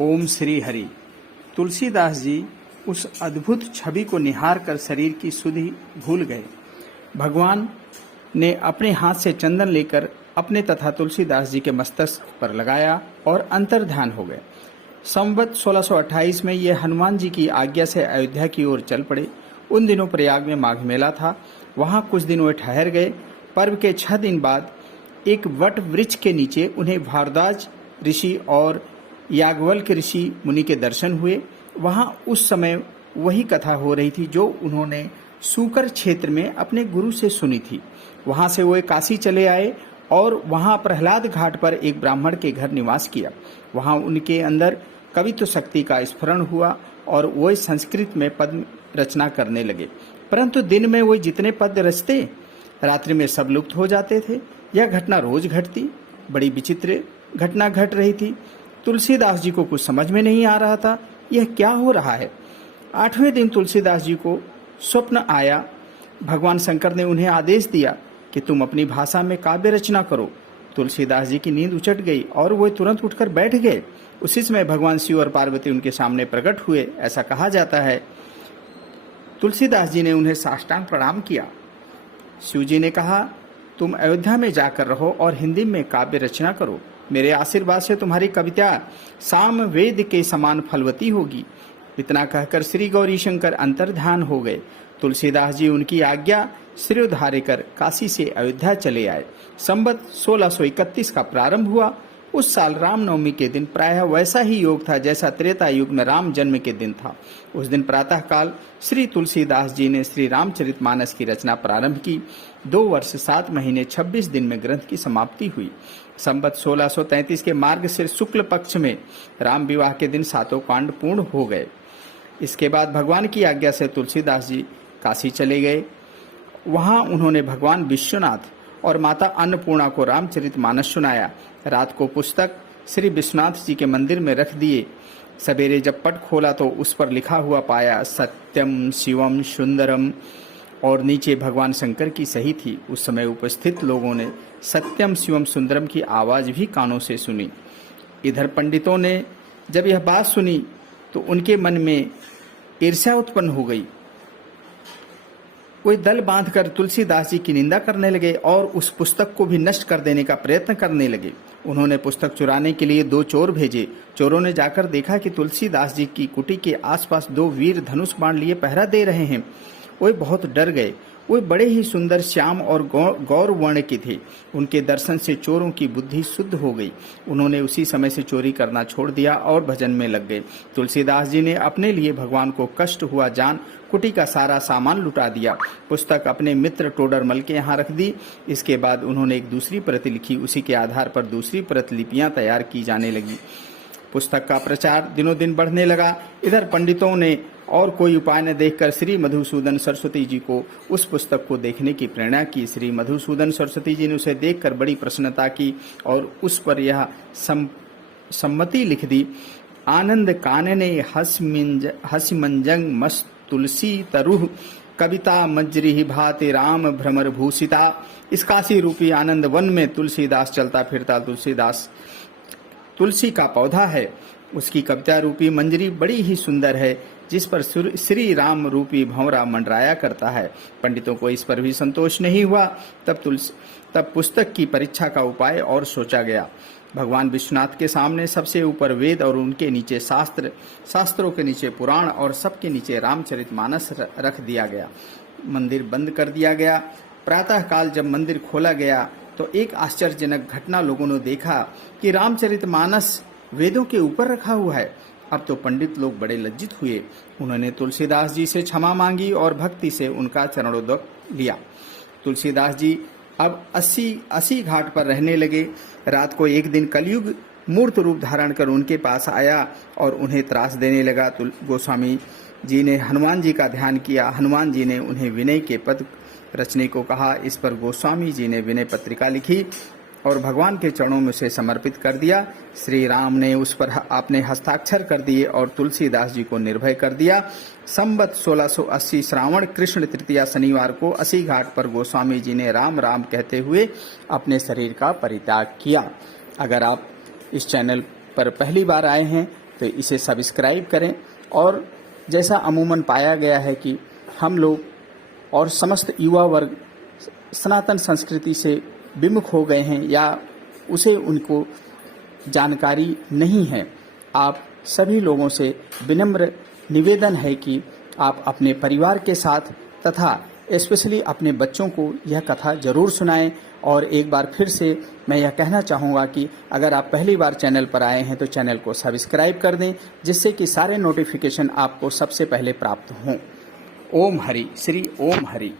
ओम श्री हरि। तुलसीदास जी उस अद्भुत छवि को निहार कर शरीर की सुधि भूल गए। भगवान ने अपने हाथ से चंदन लेकर अपने तथा तुलसीदास जी के मस्तक पर लगाया और अंतर्ध्यान हो गए। संवत 1628 में ये हनुमान जी की आज्ञा से अयोध्या की ओर चल पड़े। उन दिनों प्रयाग में माघ मेला था। वहां कुछ दिन वे ठहर गए। पर्व के 6 दिन बाद एक वट वृक्ष के नीचे उन्हें भारद्वाज ऋषि और याज्ञवल्क्य ऋषि मुनि के दर्शन हुए। वहां उस समय वही कथा हो रही थी जो उन्होंने सूकर क्षेत्र में अपने गुरु से सुनी थी। वहां से वे काशी चले आए और वहां प्रहलाद घाट पर एक ब्राह्मण के घर निवास किया। वहां उनके अंदर कवित्व शक्ति का स्फुरण हुआ और वे संस्कृत में पद्य रचना करने लगे। परंतु दिन में वे जितने पद्य रचते, रात्रि में सब लुप्त हो जाते थे। यह घटना रोज घटती। बड़ी विचित्र घटना घट रही थी। तुलसीदास जी को कुछ समझ में नहीं आ रहा था, यह क्या हो रहा है। 8वें दिन तुलसीदास जी को स्वप्न आया। भगवान शंकर ने उन्हें आदेश दिया कि तुम अपनी भाषा में काव्य रचना करो। तुलसीदास जी की नींद उचट गई और वो तुरंत उठकर बैठ गए। उसी समय भगवान शिव और पार्वती उनके सामने प्रकट हुए, ऐसा कहा जाता है। तुलसीदास जी ने उन्हें साष्टांग प्रणाम किया। शिव जी ने कहा, तुम अयोध्या में जाकर रहो और हिंदी में काव्य रचना करो। मेरे आशीर्वाद से तुम्हारी कविता साम वेद के समान फलवती होगी। इतना कहकर श्री गौरी शंकर अंतर्ध्यान हो गए। तुलसीदास जी उनकी आज्ञा शिरो धारे कर काशी से अयोध्या चले आए। संवत 1631 का प्रारंभ हुआ। उस साल रामनवमी के दिन प्रायः वैसा ही योग था जैसा त्रेता युग में राम जन्म के दिन था। उस दिन प्रातः काल श्री तुलसीदास जी ने श्री रामचरितमानस की रचना प्रारंभ की। 2 वर्ष 7 महीने 26 दिन में ग्रंथ की समाप्ति हुई। संवत 1633 के मार्गशीर्ष शुक्ल पक्ष में राम विवाह के दिन 7 कांड पूर्ण हो गए। इसके बाद भगवान की आज्ञा से तुलसीदास जी काशी चले गए। वहां उन्होंने भगवान विश्वनाथ और माता अन्नपूर्णा को रामचरितमानस सुनाया। रात को पुस्तक श्री विश्वनाथ जी के मंदिर में रख दिए। सवेरे जब पट खोला तो उस पर लिखा हुआ पाया, सत्यम शिवम सुंदरम, और नीचे भगवान शंकर की सही थी। उस समय उपस्थित लोगों ने सत्यम शिवम सुंदरम की आवाज भी कानों से सुनी। इधर पंडितों ने जब यह बात सुनी तो उनके मन में ईर्ष्या उत्पन्न हो गई। वे दल बांधकर तुलसीदास जी की निंदा करने लगे और उस पुस्तक को भी नष्ट कर देने का प्रयत्न करने लगे। उन्होंने पुस्तक चुराने के लिए 2 चोर भेजे। चोरों ने जाकर देखा कि तुलसीदास जी की कुटी के आसपास 2 वीर धनुष बाण लिए पहरा दे रहे हैं। वे बहुत डर गए। वे बड़े ही सुंदर श्याम और गौर वर्ण के थे। उनके दर्शन से चोरों की बुद्धि शुद्ध हो गई। उन्होंने उसी समय से चोरी करना छोड़ दिया और भजन में लग गए। तुलसीदास जी ने अपने लिए भगवान को कष्ट हुआ जान कुटी का सारा सामान लुटा दिया। पुस्तक अपने मित्र टोडरमल के यहाँ रख दी। इसके बाद उन्होंने एक दूसरी प्रति लिखी। उसी के आधार पर दूसरी प्रतिलिपियां तैयार की जाने लगी। पुस्तक का प्रचार दिनों दिन बढ़ने लगा। इधर पंडितों ने और कोई उपाय न देखकर श्री मधुसूदन सरस्वती जी को उस पुस्तक को देखने की प्रेरणा की। श्री मधुसूदन सरस्वती जी ने उसे देखकर बड़ी प्रसन्नता की और उस पर यह सम्मति लिख दी, आनंद कानने हसिमंजंग मस्त तुलसी तरुह कविता मज्री भाति राम भ्रमर भूषिता। इस काशी रूपी आनंद वन में तुलसीदास चलता फिरता। तुलसीदास तुलसी का पौधा है। उसकी कविता रूपी मंजरी बड़ी ही सुंदर है, जिस पर श्री राम रूपी भंवरा मंडराया करता है। पंडितों को इस पर भी संतोष नहीं हुआ। तब पुस्तक की परीक्षा का उपाय और सोचा गया। भगवान विश्वनाथ के सामने सबसे ऊपर वेद और उनके नीचे शास्त्र, शास्त्रों के नीचे पुराण और सबके नीचे रामचरितमानस रख दिया गया। मंदिर बंद कर दिया गया। प्रातः काल जब मंदिर खोला गया तो एक आश्चर्यजनक घटना लोगों ने देखा कि रामचरितमानस वेदों के ऊपर रखा हुआ है। अब तो पंडित लोग बड़े लज्जित हुए। उन्होंने तुलसीदास जी से क्षमा मांगी और भक्ति से उनका चरणोदक लिया। तुलसीदास जी अब 80 घाट पर रहने लगे। रात को एक दिन कलयुग मूर्त रूप धारण कर उनके पास आया और उन्हें त्रास देने लगा। गोस्वामी जी ने हनुमान जी का ध्यान किया। हनुमान जी ने उन्हें विनय के पद रचने को कहा। इस पर गोस्वामी जी ने विनय पत्रिका लिखी और भगवान के चरणों में उसे समर्पित कर दिया। श्री राम ने उस पर अपने हस्ताक्षर कर दिए और तुलसीदास जी को निर्भय कर दिया। संवत 1680 श्रावण कृष्ण तृतीया शनिवार को 80 घाट पर गोस्वामी जी ने राम राम कहते हुए अपने शरीर का परित्याग किया। अगर आप इस चैनल पर पहली बार आए हैं तो इसे सब्सक्राइब करें। और जैसा अमूमन पाया गया है कि हम लोग और समस्त युवा वर्ग सनातन संस्कृति से विमुख हो गए हैं या उसे उनको जानकारी नहीं है। आप सभी लोगों से विनम्र निवेदन है कि आप अपने परिवार के साथ तथा स्पेशली अपने बच्चों को यह कथा जरूर सुनाएं। और एक बार फिर से मैं यह कहना चाहूँगा कि अगर आप पहली बार चैनल पर आए हैं तो चैनल को सब्सक्राइब कर दें, जिससे कि सारे नोटिफिकेशन आपको सबसे पहले प्राप्त हों। ओम हरि श्री ओम हरि।